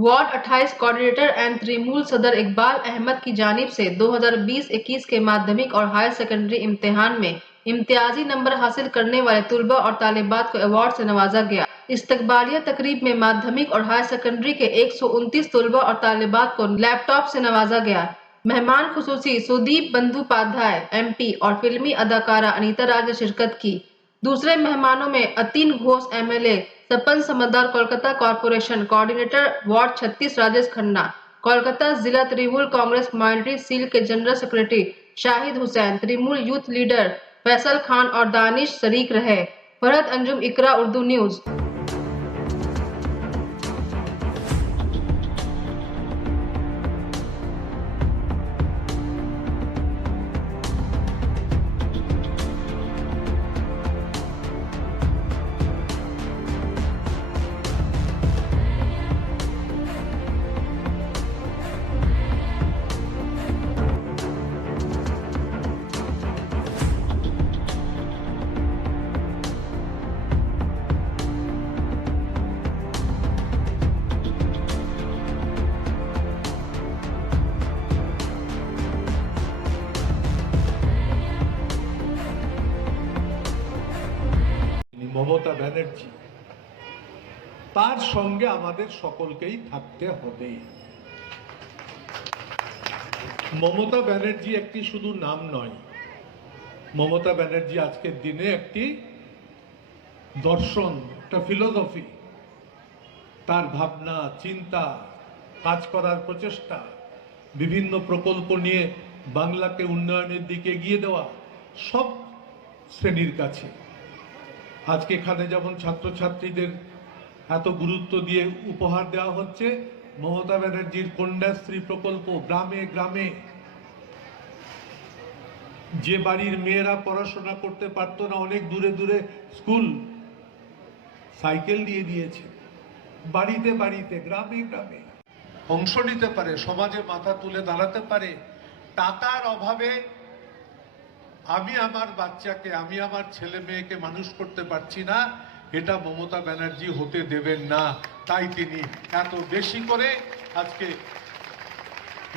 Ward 28 coordinator and Trinamool सदर इकबाल अहमद की जानिब से 2020-21 के माध्यमिक और हायर सेकेंडरी इम्तिहान में इम्तियाजी नंबर हासिल करने वाले तुलबा और तालिबात को अवार्ड से नवाजा गया। इस्तकबालिया तकरीब में माध्यमिक और हायर सेकेंडरी के 129 तुलबा और तालिबात को लैपटॉप से नवाजा गया। मेहमान खुसूसी सुदीप बंदोपाध्याय MP और फिल्मी अदाकारा अनीता राज ने शिरकत की। दूसरे मेहमानों में Atin Ghosh MLA, Sapan Samaddar Kolkata corporation coordinator ward 36 Rajesh Khanna, Kolkata जिला तृणमूल कांग्रेस माइनॉरिटी सेल के general secretary Shahid Hussain, Trinamool youth leader Faisal Khan और दानिश शरीक रहे। फरहत अंजुम, इकरा उर्दू न्यूज। মমতা ব্যানার্জি, তার সঙ্গে আমাদের সকলকেই থাকতে হবে। মমতা ব্যানার্জি একটি শুধু নাম নয়, মমতা ব্যানার্জি আজকের দিনে একটি দর্শন, একটা ফিলোসফি। তার ভাবনা, চিন্তা, কাজ করার প্রচেষ্টা, বিভিন্ন প্রকল্প নিয়ে বাংলাকে উন্নয়নের দিকে এগিয়ে দেওয়া, সব শ্রেণীর কাছে। আজকে এখানে যেমন ছাত্রছাত্রীদের এত গুরুত্ব দিয়ে উপহার দেওয়া হচ্ছে, মমতা ব্যানার্জির কন্যাশ্রী প্রকল্প, গ্রামে গ্রামে যে বাড়ির মেয়েরা পড়াশোনা করতে পারতো না, অনেক দূরে দূরে স্কুল, সাইকেল দিয়ে দিয়েছে। বাড়িতে বাড়িতে, গ্রামে গ্রামে অংশ নিতে পারে, সমাজে মাথা তুলে দাঁড়াতে পারে। টাকার অভাবে আমি আমার বাচ্চাকে, আমি আমার ছেলে মেয়েকে মানুষ করতে পারছি না, এটা মমতা ব্যানার্জি হতে দেবেন না। তাই তিনি এত বেশি করে আজকে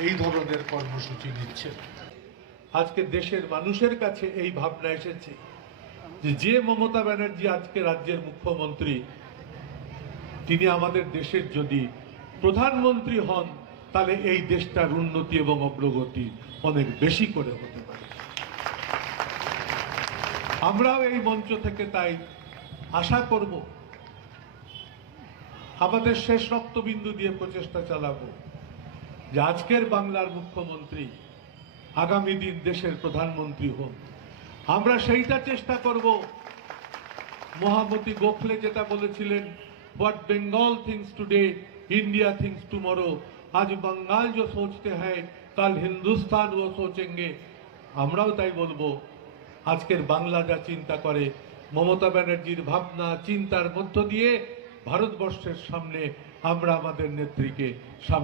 এই ধরনের কর্মসূচি নিচ্ছেন। আজকে দেশের মানুষের কাছে এই ভাবনা এসেছে যে মমতা ব্যানার্জি আজকে রাজ্যের মুখ্যমন্ত্রী, তিনি আমাদের দেশের যদি প্রধানমন্ত্রী হন, তাহলে এই দেশটার উন্নতি এবং অগ্রগতি অনেক বেশি করে হতে পারে। আমরাও এই মঞ্চ থেকে তাই আশা করব, আমাদের শেষ রক্তবিন্দু দিয়ে প্রচেষ্টা চালাবো যে আজকের বাংলার মুখ্যমন্ত্রী আগামী দিন দেশের প্রধানমন্ত্রী হন। আমরা সেইটা চেষ্টা করব। মহামতি গোখলে যেটা বলেছিলেন, what Bengal things today India things tomorrow. आज बंगाल जो सोचते हैं कल हिंदुस्तान वो सोचेंगे। আমরাও তাই বলবো, আজকের বাংলা যা চিন্তা করে, মমতা ব্যানার্জির ভাবনা চিন্তার মধ্য দিয়ে ভারতবর্ষের সামনে আমরা আমাদের নেত্রীকে সামনে